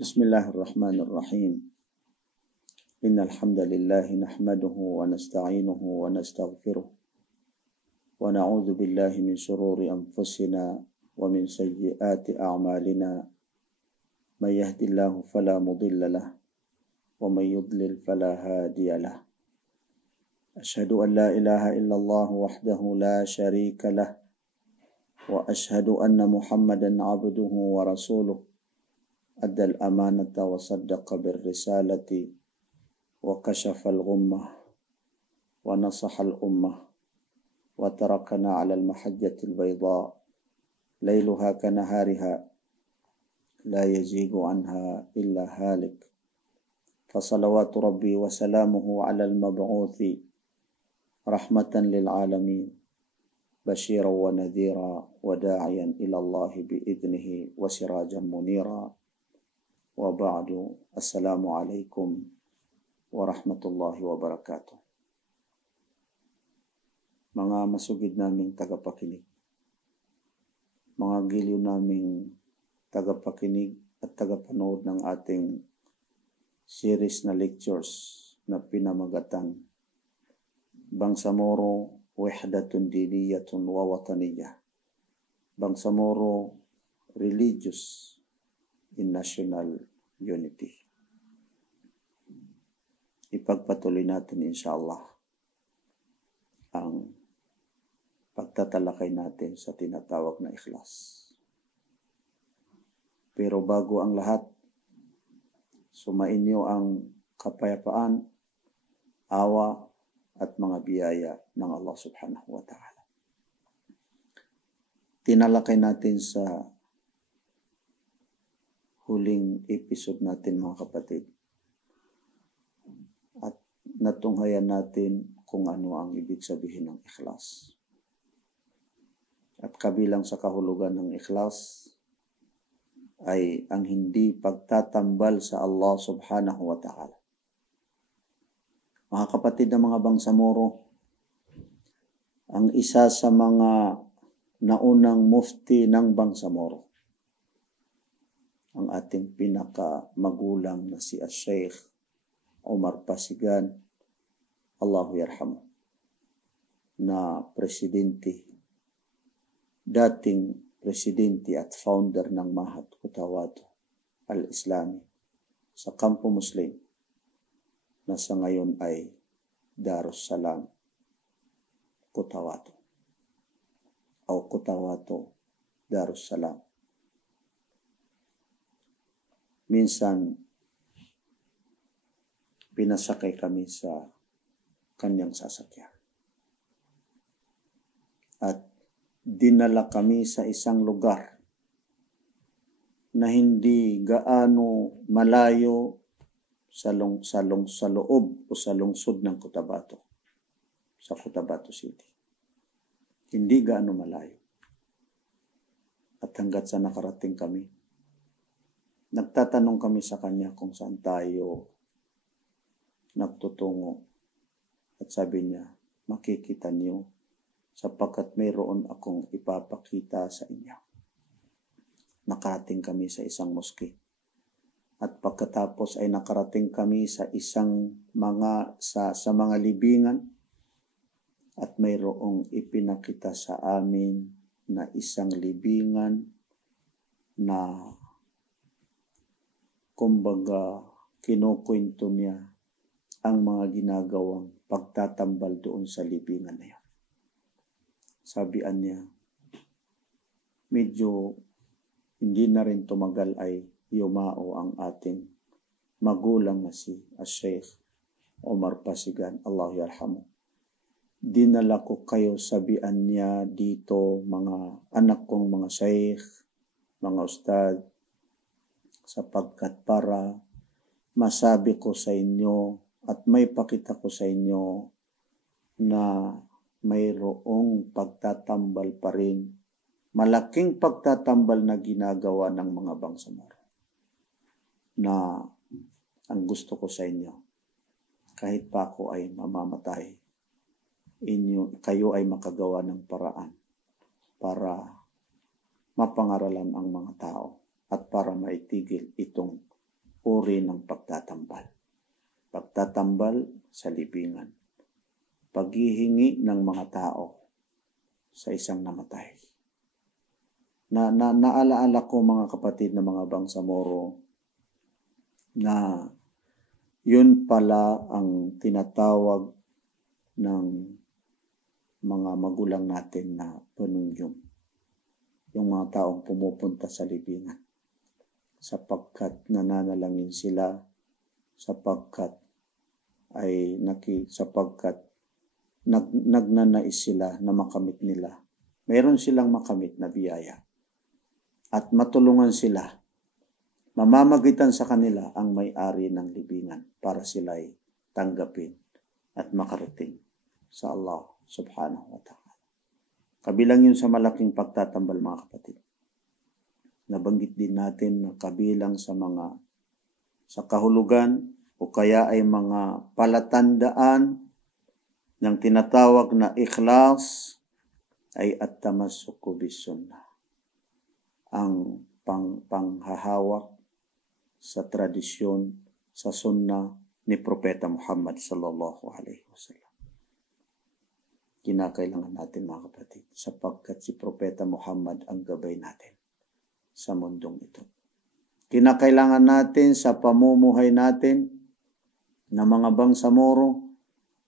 Bismillahirrahmanirrahim. Innal hamdalillah nahmaduhu wa nasta'inuhu wa nastaghfiruh wa na'udzu billahi min shururi anfusina wa min sayyiati a'malina. May yahdihillahu fala mudilla lahu wa may yudlil fala hadiya lahu. Ashhadu an la ilaha illallah wahdahu la sharika lahu wa ashhadu anna Muhammadan 'abduhu wa rasuluh. Adda al-amanata wa saddaqa bir-risalati wa kashafa al-ghummah wa nasaha al-ummah wa tarakana 'ala al-mahajjati al-bayda layluha kanahariha la yazigu anha illa halik. Fa salawatu rabbi wa salamuhu 'ala al-mab'uthi rahmatan lil 'alamin bashiran wa nadhira wa da'iyan ila Allah bi idnihi wa sirajan munira. Wa ba'du, assalamualaikum warahmatullahi wabarakatuh. Mga masugid naming tagapakinig, mga giliw naming tagapakinig at tagapanood ng ating series na lectures na pinamagatan Bangsamoro Wahdatun Diniyatun wa Wataniyah. Bangsamoro Religious in National Unity. Ipagpatuloy natin inshallah ang pagtatalakay natin sa tinatawag na ikhlas. Pero bago ang lahat, sumainyo ang kapayapaan, awa at mga biyaya ng Allah subhanahu wa ta'ala. Tinalakay natin sa huling episode natin mga kapatid at natunghayan natin kung ano ang ibig sabihin ng ikhlas. At kabilang sa kahulugan ng ikhlas ay ang hindi pagtatambal sa Allah subhanahu wa ta'ala. Mga kapatid na mga Bangsamoro, ang isa sa mga naunang mufti ng Bangsamoro, ang ating pinakamagulang na si Sheikh Omar Pasigan, Allahu yarhamu, na presidente, dating presidente at founder ng Mahat Kutawato al-Islami sa Kampo Muslim na sa ngayon ay Darussalam Kutawato o Kutawato Darussalam. Minsan, pinasakay kami sa kanyang sasakyan. At dinala kami sa isang lugar na hindi gaano malayo sa loob o sa lungsod ng Cotabato, sa Cotabato City. Hindi gaano malayo. At hanggat sa nakarating kami, nagtatanong kami sa kanya kung saan tayo nagtutungo. At sabi niya, makikita niyo sapagkat mayroon akong ipapakita sa inyo. Nakarating kami sa isang moske. At pagkatapos ay nakarating kami sa mga libingan at mayroong ipinakita sa amin na isang libingan na kumbaga kinukwento niya ang mga ginagawang pagtatambal doon sa libingan na yan. Sabihan niya, medyo hindi na rin tumagal ay yumao ang ating magulang na si Sheikh Omar Pasigan, Allahu yarhamu. Dinala ko kayo, sabihan niya dito, mga anak kong mga sheikh, mga ustad, sapagkat para masabi ko sa inyo at may pakita ko sa inyo na mayroong pagtatambal pa rin, malaking pagtatambal na ginagawa ng mga Bangsamoro. Na ang gusto ko sa inyo, kahit pa ako ay mamamatay, kayo ay makagawa ng paraan para mapangaralan ang mga tao at para maitigil itong uri ng pagtatambal. Pagtatambal sa libingan. Paghihingi ng mga tao sa isang namatay. Naalaala ko mga kapatid na mga Bangsamoro na yun pala ang tinatawag ng mga magulang natin na panunyong. Yung mga taong pumupunta sa libingan. Sapagkat nananalangin sila, sapagkat nagnanais sila na makamit nila. Mayroon silang makamit na biyaya. At matulungan sila. Mamamagitan sa kanila ang may-ari ng libingan para sila'y tanggapin at makarating sa Allah subhanahu wa ta'ala. Kabilang yun sa malaking pagtatambal mga kapatid. Nabanggit din natin na kabilang sa kahulugan o kaya ay mga palatandaan ng tinatawag na ikhlas ay at-tamassuku bis-sunnah. Ang panghahawak sa tradisyon, sa sunnah ni Propeta Muhammad sallallahu alaihi wasallam. Kinakailangan natin mga kapatid sapagkat si Propeta Muhammad ang gabay natin sa mundong ito. Kinakailangan natin sa pamumuhay natin na mga Bangsamoro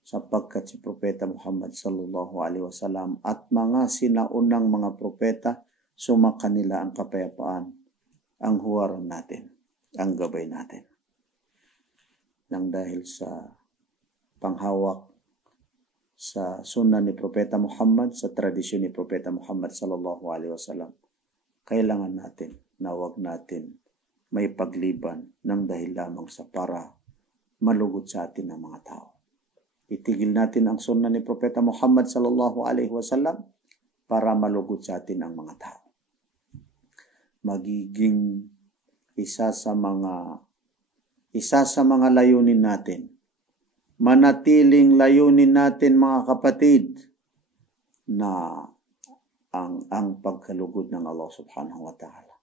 sapagkat si Propeta Muhammad sallallahu alaihi wasallam at mga sinaunang mga propeta sumaka nila ang kapayapaan, ang huwaran natin, ang gabay natin. Nang dahil sa panghawak sa sunnah ni Propeta Muhammad, sa tradisyon ni Propeta Muhammad sallallahu alaihi wasallam, kailangan natin na wag natin may pagliban ng dahil lamang sa para malugod sa atin ng mga tao. Itigil natin ang sunnah ni Propeta Muhammad sallallahu alaihi wasallam para malugod sa atin ang mga tao. Magiging isa sa mga layunin natin. Manatiling layunin natin mga kapatid na ang pagkalugod ng Allah subhanahu wa ta'ala.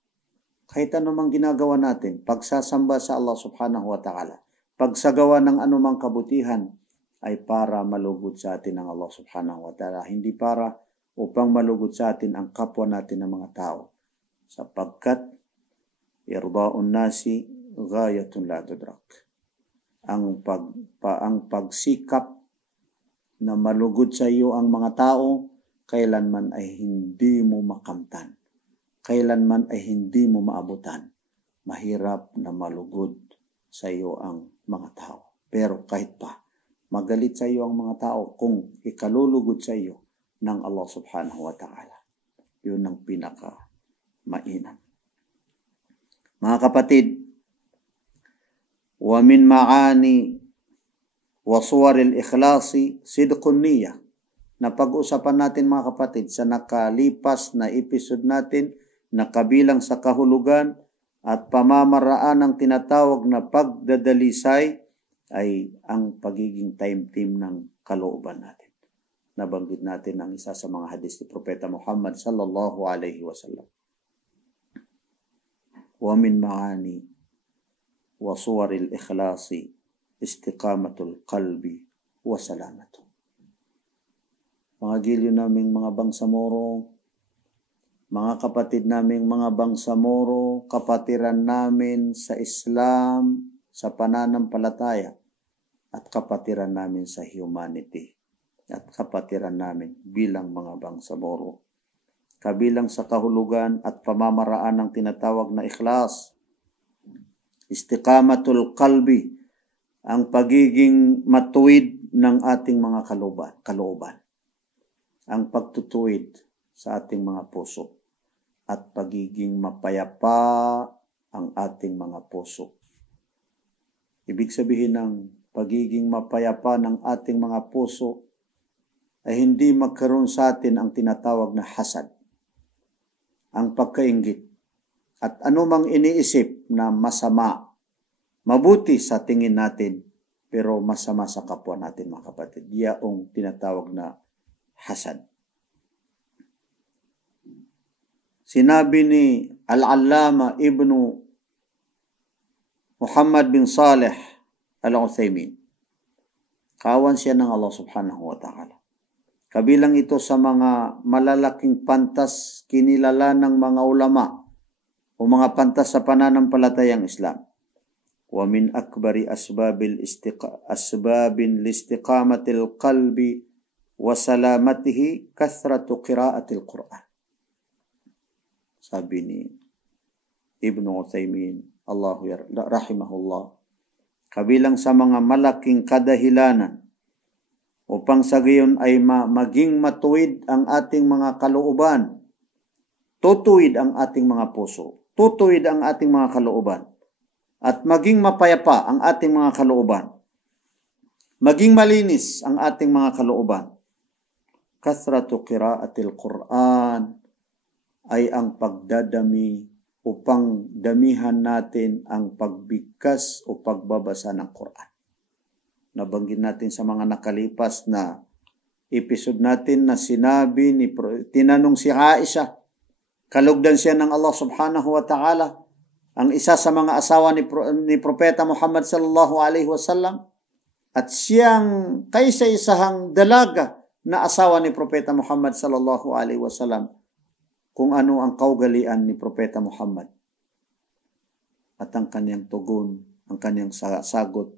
Kahit anumang ginagawa natin, pagsasamba sa Allah subhanahu wa ta'ala, pagsagawa ng anumang kabutihan ay para malugod sa atin ng Allah subhanahu wa ta'ala. Hindi para upang malugod sa atin ang kapwa natin ng mga tao. Sapagkat irda'un nasi ghayatun la tudrak. Ang pagsikap na malugod sa iyo ang mga tao, kailanman ay hindi mo makamtan. Kailanman ay hindi mo maabutan. Mahirap na malugod sa iyo ang mga tao. Pero kahit pa, magalit sa iyo ang mga tao kung ikalulugod sa iyo ng Allah subhanahu wa ta'ala. Yun ang pinaka-mainam. Mga kapatid, wa min ma'ani wa suwaril ikhlasi sidqun niyya. Napag-usapan natin mga kapatid sa nakalipas na episode natin na kabilang sa kahulugan at pamamaraan ng tinatawag na pagdadalisay ay ang pagiging time team ng kalooban natin. Nabanggit natin ang isa sa mga hadis ni Propeta Muhammad sallallahu alaihi wasallam. Wa min ma'ani wa suwaril ikhlasi istiqamatul qalbi wa salamatu. Mga giliw naming mga Bangsamoro, mga kapatid naming mga Bangsamoro, kapatiran namin sa Islam, sa pananampalataya, at kapatiran namin sa humanity, at kapatiran namin bilang mga Bangsamoro. Kabilang sa kahulugan at pamamaraan ng tinatawag na ikhlas, istiqamatul qalbi, ang pagiging matuwid ng ating mga kalooban. Ang pagtutuwid sa ating mga puso at pagiging mapayapa ang ating mga puso. Ibig sabihin ng pagiging mapayapa ng ating mga puso ay hindi magkaroon sa atin ang tinatawag na hasad, ang pagkainggit, at anumang iniisip na masama, mabuti sa tingin natin, pero masama sa kapwa natin mga kapatid. Yaong tinatawag na hasad. Sinabi ni Al-Allama Ibnu Muhammad bin Saleh Al-Uthaymin. Kawan siya ng Allah subhanahu wa ta'ala. Kabilang ito sa mga malalaking pantas kinilala ng mga ulama o mga pantas sa pananampalatayang Islam. Wa min akbari asbabin listiqamatil qalbi wa salamatihi kathratu qiraatil Quran. Sabi ni Ibn Uthaymin, rahimahullah, kabilang sa mga malaking kadahilanan upang sa gayon ay maging matuwid ang ating mga kalooban, tutuwid ang ating mga puso, tutuwid ang ating mga kalooban, at maging mapayapa ang ating mga kalooban, maging malinis ang ating mga kalooban. Kathratu qiraatil Quran ay ang pagdadami upang damihan natin ang pagbigkas o pagbabasa ng Quran. Nabanggit natin sa mga nakalipas na episode natin na tinanong si Aisha, kalugdan siya ng Allah subhanahu wa ta'ala, ang isa sa mga asawa ni Propeta Muhammad sallallahu alaihi wasallam, at siyang kaisa-isahang dalaga na asawa ni Propeta Muhammad sallallahu alaihi wasallam, kung ano ang kaugalian ni Propeta Muhammad. At ang kanyang tugon, ang kanyang sagot,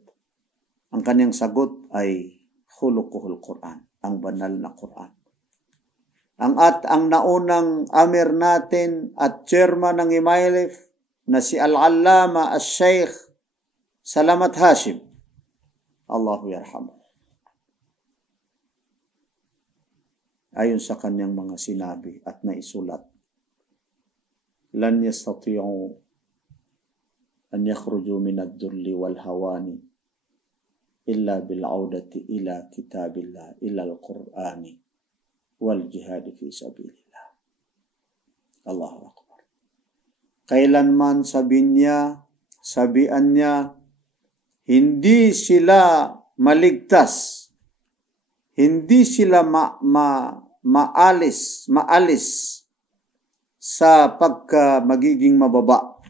ang kanyang sagot ay khuluquhul Quran, ang banal na Quran. Ang naunang amir natin at chairman ng IMAILIF na si Al-Allama Al-Sheikh Salamat Hashim, Allahu yarhamu, ayon sa kanyang mga sinabi at naisulat, lan yastati'u an yakhruju min ad-dulli wal hawani illa bil audati ila kitabillah ila al-Qur'ani wal jihad fi sabilillah. Allahu akbar. Kailanman sabihan niya, hindi sila maligtas, hindi sila maalis sa magiging mababa.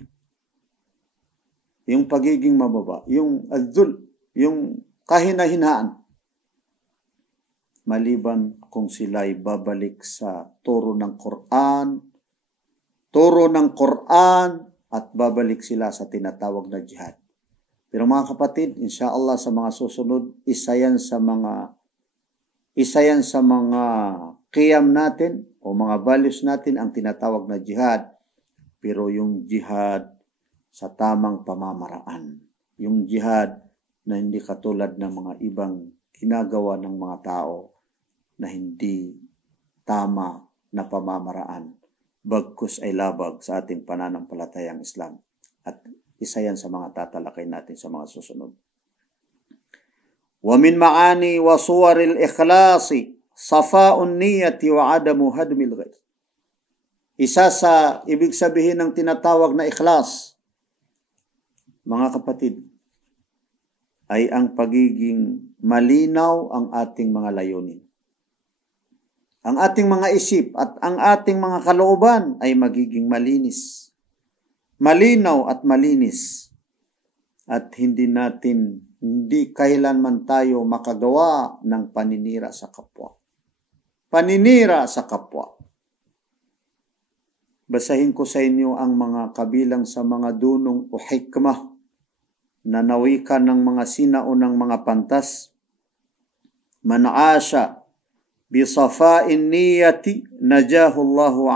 Yung pagiging mababa, yung adzul, yung kahinahinaan, maliban kung sila'y babalik sa turo ng Quran at babalik sila sa tinatawag na jihad. Pero mga kapatid, inshallah sa mga susunod, isa yan sa mga qiyam natin o mga values natin ang tinatawag na jihad. Pero yung jihad sa tamang pamamaraan, yung jihad na hindi katulad ng mga ibang ginagawa ng mga tao na hindi tama na pamamaraan, bagkus ay labag sa ating pananampalatayang Islam. At isa yan sa mga tatalakay natin sa mga susunod. Wa min ma'ani wa suwaril ikhlasi safa'un niyati wa adamu hadmil ghayr. Isa sa ibig sabihin ng tinatawag na ikhlas, mga kapatid, ay ang pagiging malinaw ang ating mga layunin. Ang ating mga isip at ang ating mga kalooban ay magiging malinis. Malinaw at malinis. At hindi kailanman tayo makagawa ng paninira sa kapwa. Paninira sa kapwa. Basahin ko sa inyo ang mga kabilang sa mga dunong o hikmah na nawikan ng mga sinaunang mga pantas. Man asha bi safa'in niyati najahu Allahu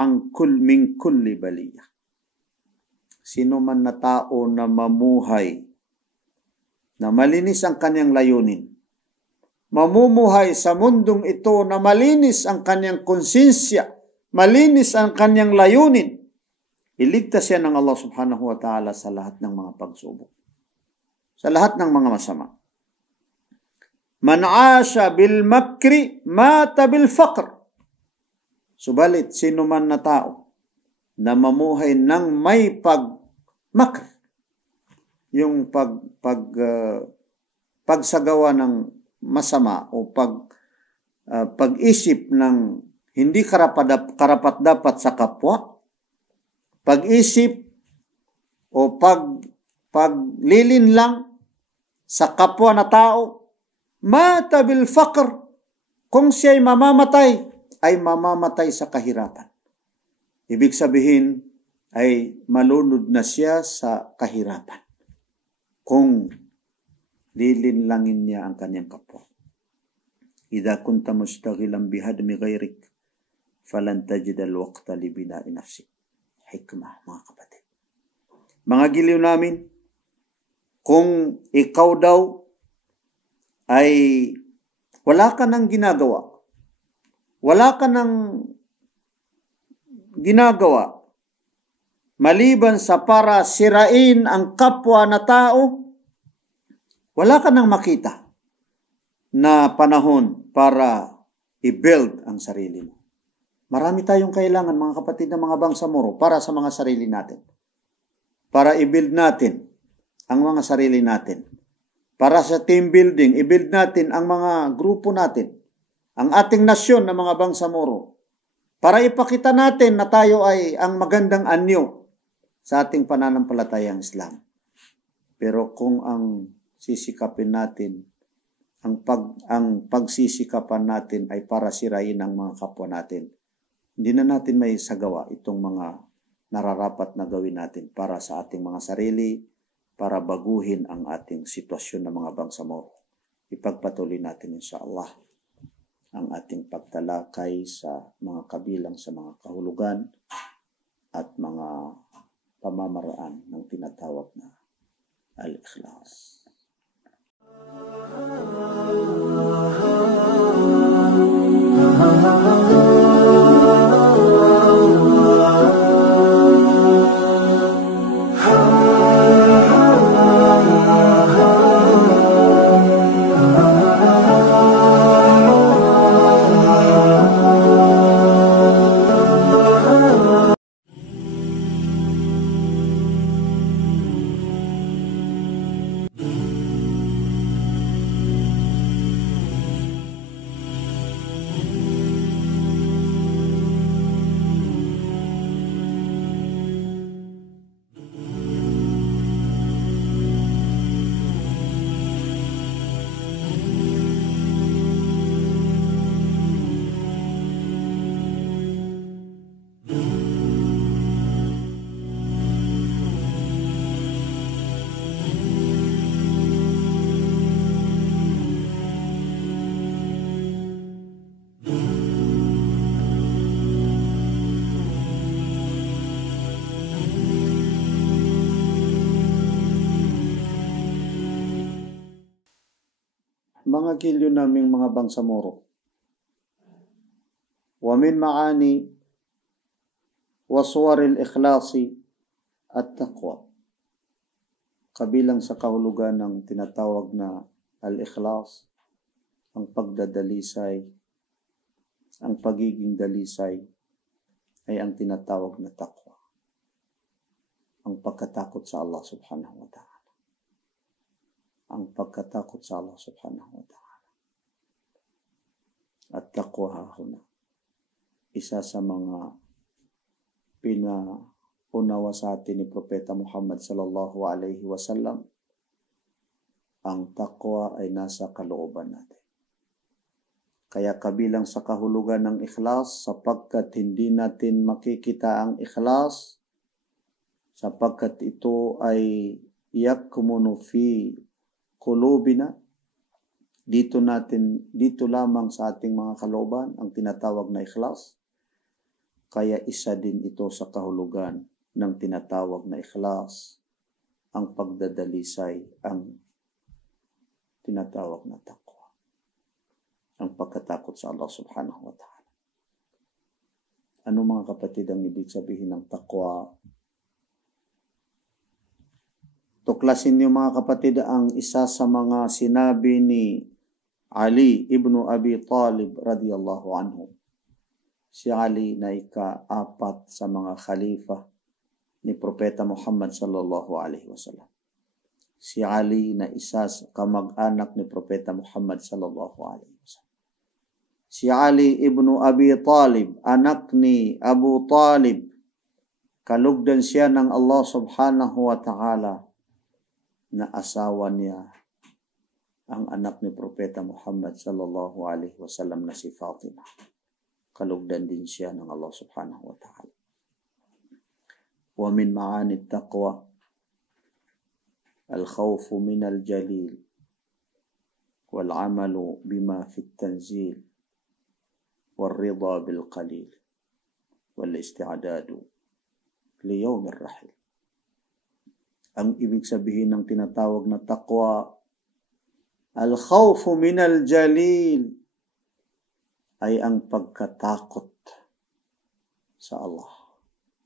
min kulli baliyah. Sino man na tao na mamuhay na malinis ang kanyang layunin, mamumuhay sa mundong ito na malinis ang kanyang konsensya, malinis ang kanyang layunin, iligtas siya ng Allah subhanahu wa ta'ala sa lahat ng mga pagsubok, sa lahat ng mga masama. Man asha bil makri mata bil faqr. Subalit, sino man na tao na mamuhay ng may pagmakr, yung pagsagawa ng masama o pag-isip ng hindi karapat-dapat sa kapwa, pag-isip o paglinlang sa kapwa na tao, mata bil faqr, kung siya'y mamamatay, ay mamamatay sa kahirapan. Ibig sabihin ay malunod na siya sa kahirapan kung lilinlangin niya ang kanyang kapwa. Idha kunta mustaghilan bihadmi ghayrik falan tajid al-waqta li bina'i nafsik. Hikmah, mga kapatid. Mga giliw namin, kung ikaw daw ay wala ka nang ginagawa, wala ka nang ginagawa maliban sa para sirain ang kapwa na tao, wala ka nang makita na panahon para i-build ang sarili mo. Marami tayong kailangan, mga kapatid, na mga bangsamoro para sa mga sarili natin. Para i-build natin ang mga sarili natin. Para sa team building, i-build natin ang mga grupo natin, ang ating nasyon na mga bangsamoro, para ipakita natin na tayo ay ang magandang anyo sa ating pananampalatayang Islam. Pero kung ang sisikapin natin, ang pagsisikapan natin ay para sirain ang mga kapwa natin, hindi na natin may sagawa itong mga nararapat na gawin natin para sa ating mga sarili, para baguhin ang ating sitwasyon ng mga bangsamoro. Ipagpatuloy natin insyaAllah ang ating pagtalakay sa mga kabilang sa mga kahulugan at mga pamamaraan ng tinatawag na al-ikhlas. Mga gilyo naming mga bangsamoro, wa min maani wa suwaril ikhlasi at taqwa, kabilang sa kahulugan ng tinatawag na al-ikhlas, ang pagdadalisay, ang pagiging dalisay, ay ang tinatawag na taqwa, ang pagkatakot sa Allah subhanahu wa ta'ala. Ang pagkatakot sa Allah subhanahu wa ta'ala. At taqwa hahuna, isa sa mga pinaunawa sa atin ni Propeta Muhammad sallallahu alaihi wasallam, ang taqwa ay nasa kalooban natin. Kaya kabilang sa kahulugan ng ikhlas, sapagkat hindi natin makikita ang ikhlas, sapagkat ito ay yakmunu fi qulubina, dito lamang sa ating mga kalooban ang tinatawag na ikhlas. Kaya isa din ito sa kahulugan ng tinatawag na ikhlas, ang pagdadalisay, ang tinatawag na taqwa, ang pagkatakot sa Allah subhanahu wa ta'ala. Ano, mga kapatid, ang ibig sabihin ng taqwa? Tuklasin niyo, mga kapatid, ang isa sa mga sinabi ni Ali ibn Abi Talib radiyallahu anhu. Si Ali na ika-4 sa mga khalifa ni Propeta Muhammad sallallahu alaihi wasallam. Si Ali na isa sa kamag-anak ni Propeta Muhammad sallallahu alaihi wasallam. Si Ali ibn Abi Talib, anak ni Abu Talib, kalugdan siya ng Allah subhanahu wa ta'ala. na asawa niya ang anak ni Propeta Muhammad sallallahu alaihi wasallam na si Fatima. Kalugdan din siya ng Allah subhanahu wa ta'ala. Wa min ma'ani taqwa al-khawfu min al-jalil wal-amalu bima fi at-tanzil wal-ridha bil-qalil wal-isti'adadu li yawm ar-rahil. Ang ibig sabihin ng tinatawag na taqwa, al-khawfu min al-jalil, ay ang pagkatakot sa Allah,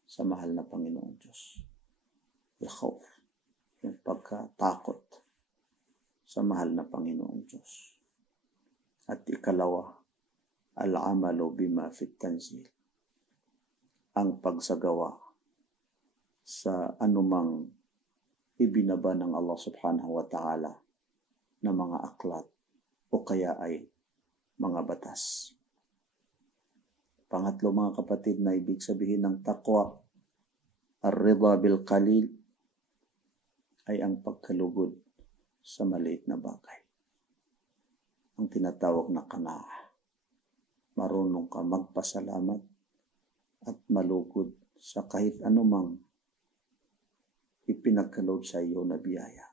sa mahal na Panginoong Diyos. Al-khawf, yung pagkatakot sa mahal na Panginoong Diyos. At ikalawa, al-amalu bima fit tanzil, ang pagsagawa sa anumang ibinaba ng Allah subhanahu wa ta'ala na mga aklat o kaya ay mga batas. Pangatlo mga kapatid na ibig sabihin ng taqwa, ar-ridha bil qalil, ay ang pagkalugod sa maliit na bagay. Ang tinatawag na qanaah. Marunong ka magpasalamat at malugod sa kahit anumang ipinagkaloob sa iyo na biyaya.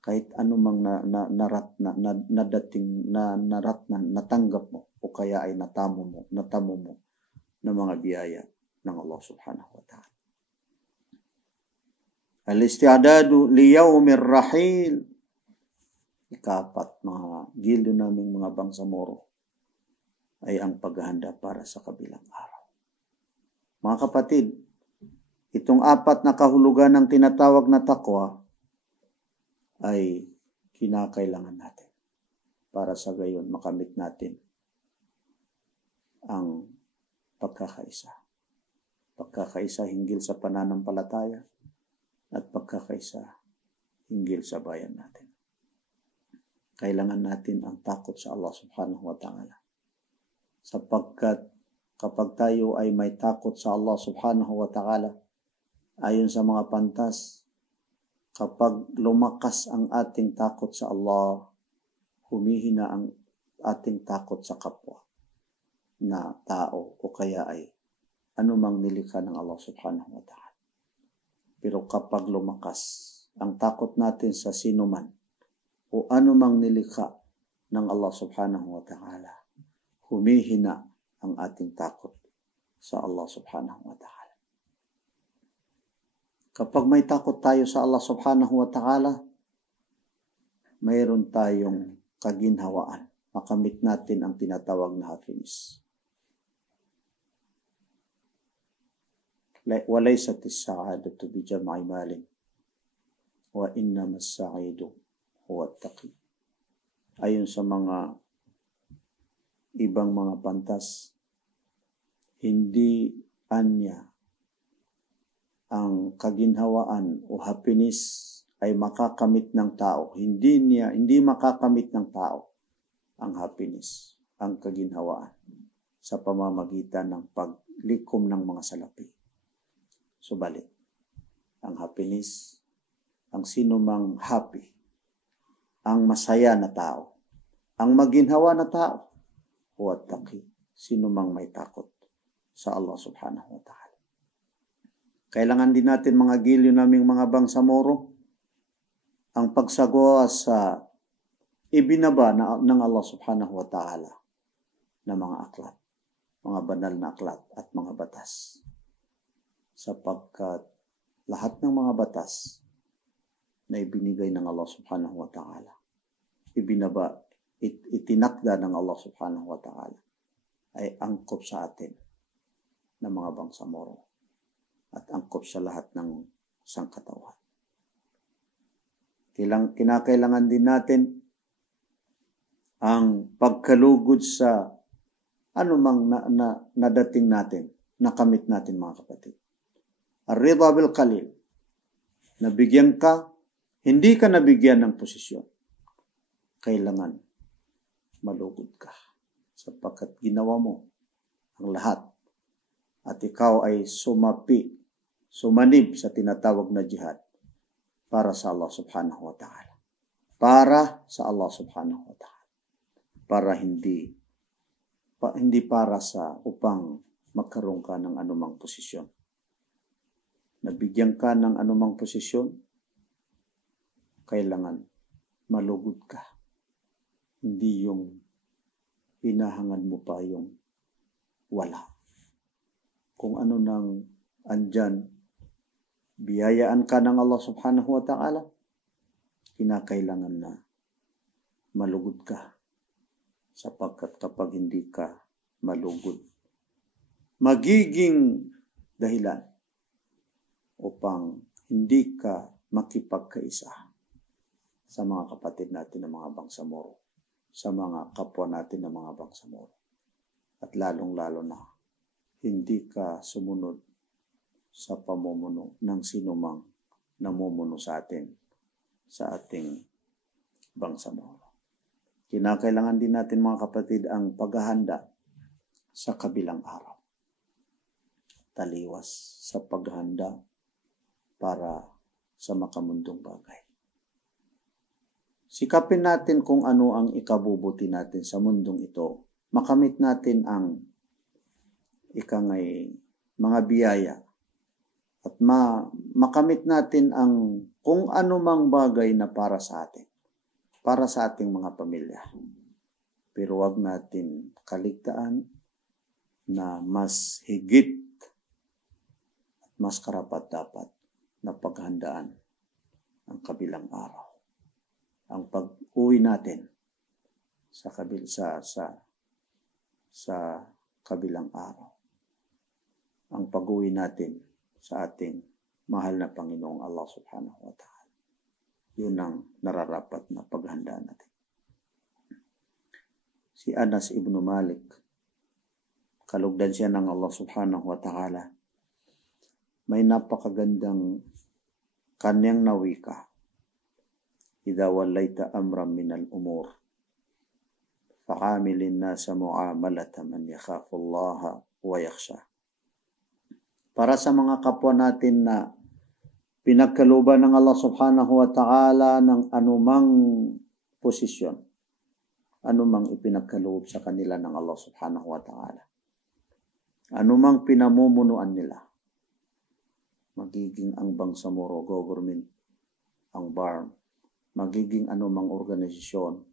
Kahit anumang natanggap mo o kaya ay natamo mo ng mga biyaya ng Allah subhanahu wa ta'ala. Al-isti'adadu li yawmir rahil. Ikapat, mga gilyo naming mga bangsamoro, ay ang paghahanda para sa kabilang araw. Mga kapatid, itong apat na kahulugan ng tinatawag na taqwa ay kinakailangan natin para sa gayon makamit natin ang pagkakaisa. Pagkakaisa hinggil sa pananampalataya at pagkakaisa hinggil sa bayan natin. Kailangan natin ang takot sa Allah subhanahu wa ta'ala. Sapagkat kapag tayo ay may takot sa Allah subhanahu wa ta'ala, ayon sa mga pantas, kapag lumakas ang ating takot sa Allah, humihina ang ating takot sa kapwa na tao o kaya ay anumang nilikha ng Allah subhanahu wa ta'ala. Pero kapag lumakas ang takot natin sa sinuman o anumang nilikha ng Allah subhanahu wa ta'ala, humihina ang ating takot sa Allah subhanahu wa ta'ala. Kapag may takot tayo sa Allah subhanahu wa ta'ala, mayroon tayong kaginhawaan. Makamit natin ang tinatawag na happiness. وَلَيْسَتِ السَّعَادَةُ بِجَمْعِ مَالٍ وَإِنَّمَا السَّعِيدُ هُوَ التَّقِي. Ayon sa mga ibang mga pantas, hindi anya ang kaginhawaan o happiness ay makakamit ng tao. Hindi makakamit ng tao ang happiness, ang kaginhawaan sa pamamagitan ng paglikom ng mga salapi. Subalit, ang happiness, ang sinumang happy, ang masaya na tao, ang maginhawa na tao, huwag taki, sinumang may takot sa Allah subhanahu wa ta'ala. Kailangan din natin mga gilyo naming mga bangsamoro, ang pagsagawa sa ibinaba ng Allah subhanahu wa ta'ala na mga aklat, mga banal na aklat at mga batas. Sapagkat lahat ng mga batas na ibinigay ng Allah subhanahu wa ta'ala, ibinaba, itinakda ng Allah subhanahu wa ta'ala, ay angkop sa atin ng mga bangsamoro at angkop sa lahat ng sangkatawan. Kinakailangan din natin ang pagkalugod sa anumang nadating natin, nakamit natin mga kapatid. Ar-ridha bil qalil. Nabigyan ka, hindi ka nabigyan ng posisyon. Kailangan malugod ka sapagkat ginawa mo ang lahat at ikaw ay sumanib sa tinatawag na jihad para sa Allah subhanahu wa ta'ala. Para sa Allah subhanahu wa ta'ala. Para hindi para sa upang magkaroon ka ng anumang posisyon. Nabigyan ka ng anumang posisyon, kailangan malugod ka. Hindi yung hinahangad mo pa yung wala. Kung ano nang andyan, biyayaan ka ng Allah subhanahu wa ta'ala, kinakailangan na malugod ka. Sapagkat kapag hindi ka malugod, magiging dahilan upang hindi ka makipagkaisa sa mga kapatid natin ng mga bangsamoro, sa mga kapwa natin ng mga bangsamoro. At lalong-lalo na, hindi ka sumunod sa pamumuno ng sinumang namumuno sa atin, sa ating bangsamoro. Kinakailangan din natin mga kapatid ang paghahanda sa kabilang araw. Taliwas sa paghahanda para sa makamundong bagay. Sikapin natin kung ano ang ikabubuti natin sa mundong ito. Makamit natin ang mga biyaya at makamit natin ang kung ano mang bagay na para sa atin, para sa ating mga pamilya. Pero wag natin kaligtaan na mas higit at mas karapat-dapat na paghandaan ang kabilang araw. Ang pag-uwi natin sa kabilang araw. Ang pag-uwi natin sa ating mahal na Panginoong Allah subhanahu wa ta'ala. Yun ang nararapat na paghandaan natin. Si Anas ibn Malik, kalugdan siya ng Allah subhanahu wa ta'ala, may napakagandang kanyang nawika. Idha walayta amram minal umur, fa'amilin nasa mu'amalata man yakhafullaha wa yakhsha. Para sa mga kapwa natin na pinagkalooban ng Allah subhanahu wa ta'ala ng anumang posisyon, anumang ipinagkaloob sa kanila ng Allah subhanahu wa ta'ala, anumang pinamumunuan nila, magiging ang bangsamoro government, ang BARM, magiging anumang organisasyon,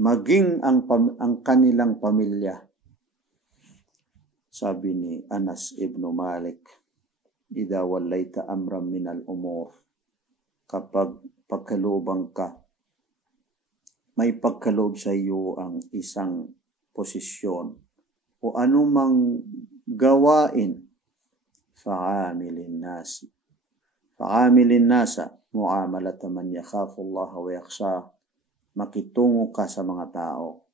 maging ang kanilang pamilya. Sabi ni Anas ibn Malik, idha walayta amram minal umur, kapag pagkalooban ka, may pagkaloob sa iyo ang isang posisyon o anumang gawain, fa'amilin nasa mu'amalata man yakhafullaha wa yakhsha, makitungo ka sa mga tao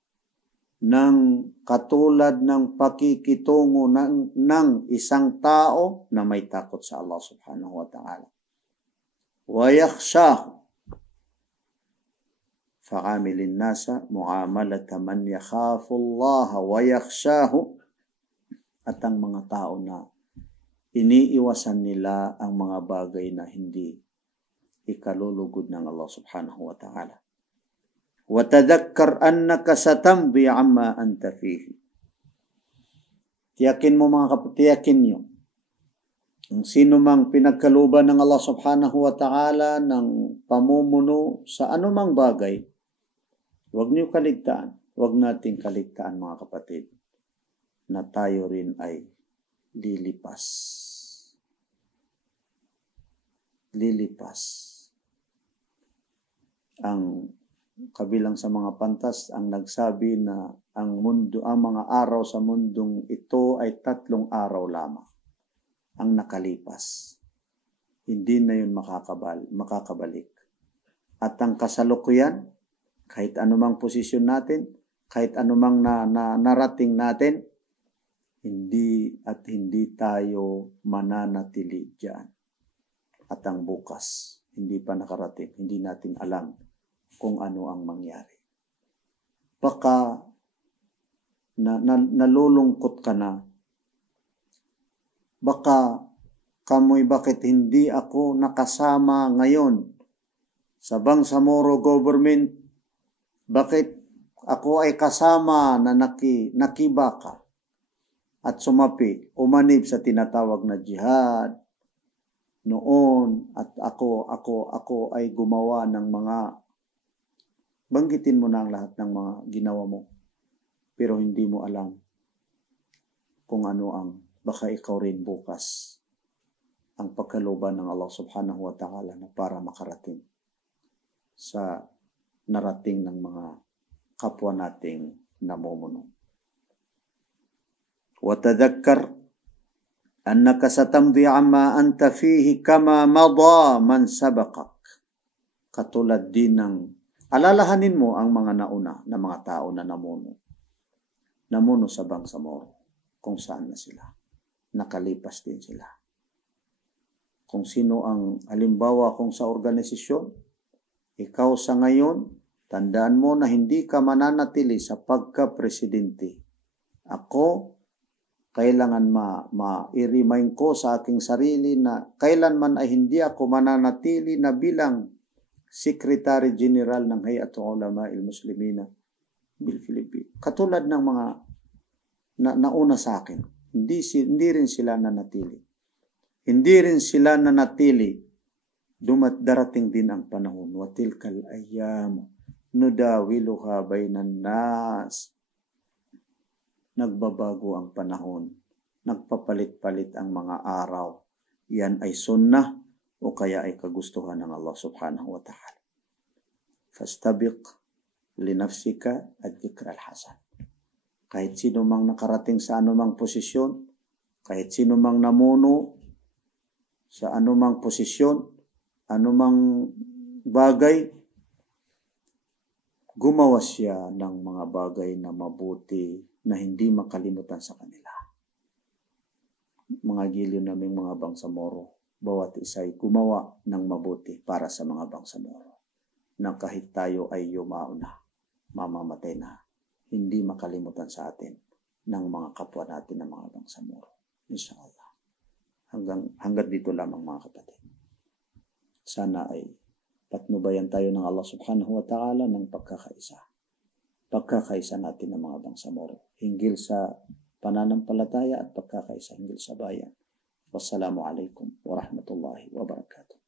ng katulad ng pakikitungo ng isang tao na may takot sa Allah subhanahu wa ta'ala. Wa yakhsha, fa'amilin nasa mu'amalata man yakhafullaha wa yakhshahu, at ang mga tao na iniiwasan nila ang mga bagay na hindi ikalulugod ng Allah subhanahu wa ta'ala. Wa tadhakkar annaka satambi amma anta fihi. Tiyakin mo mga kapatid, tiyakin nyo, ang sino mang pinagkalooban ng Allah subhanahu wa ta'ala ng pamumuno sa anumang bagay, huwag niyo kaligtaan, huwag nating kaligtaan mga kapatid, na tayo rin ay lilipas. Ang kabilang sa mga pantas ang nagsabi na ang mga araw sa mundong ito ay 3 araw lamang ang nakalipas. Hindi na yun makakabalik. At ang kasalukuyan, kahit anumang posisyon natin, kahit anumang narating natin, hindi tayo mananatili diyan. At ang bukas, hindi pa nakarating, hindi natin alam kung ano ang mangyari. Baka nalulungkot ka na, baka kamoy bakit hindi ako nakasama ngayon sa Bangsamoro government? Bakit ako ay kasama na nakibaka at sumapi, umanib sa tinatawag na jihad noon, at ako ay gumawa ng mga, banggitin mo na ang lahat ng mga ginawa mo, pero hindi mo alam kung ano ang, baka ikaw rin bukas ang pagkalooban ng Allah subhanahu wa ta'ala na para makarating sa narating ng mga kapwa nating namumuno. وتذكر أنك ستمضي عما أنت فيه كما مضى من سبقك. Katulad din ng, alalahanin mo ang mga nauna na mga tao na namuno sa Bangsamoro, kung saan na sila. Nakalipas din sila. Kung sino ang halimbawa kung sa organisasyon, ikaw sa ngayon, tandaan mo na hindi ka mananatili sa pagka-presidente. Ako, kailangan ma-remind ko sa aking sarili na kailanman ay hindi ako mananatili na bilang Secretary General ng Hayatul Ulama al-Muslimina bil Philippines. Katulad ng mga nauna sa akin, hindi rin sila nanatili. Hindi rin sila nanatili. Darating din ang panahon. Wa tilkal ayyam nudawiluha bainan nas. Nagbabago ang panahon, nagpapalit-palit ang mga araw. Yan ay sunnah o kaya ay kagustuhan ng Allah subhanahu wa ta'ala. Fastabiq linafsika ad-dhikr al-hasan. Kahit sino mang nakarating sa anumang posisyon, kahit sino mang namuno sa anumang posisyon, anumang bagay, gumawa siya ng mga bagay na mabuti na hindi makalimutan sa kanila. Mga giliw naming mga Bangsamoro, bawat isa ay gumawa ng mabuti para sa mga Bangsamoro, na kahit tayo ay yumao na, mamamatay na, hindi makalimutan sa atin ng mga kapwa natin ng mga Bangsamoro. Inshallah. Hanggang dito lamang mga kapatid. Sana ay patnubayan tayo ng Allah subhanahu wa ta'ala ng pagkakaisa natin ng mga Bangsamoro hinggil sa pananampalataya at pagkakaisa hinggil sa bayan. Wassalamu alaikum warahmatullahi wabarakatuh.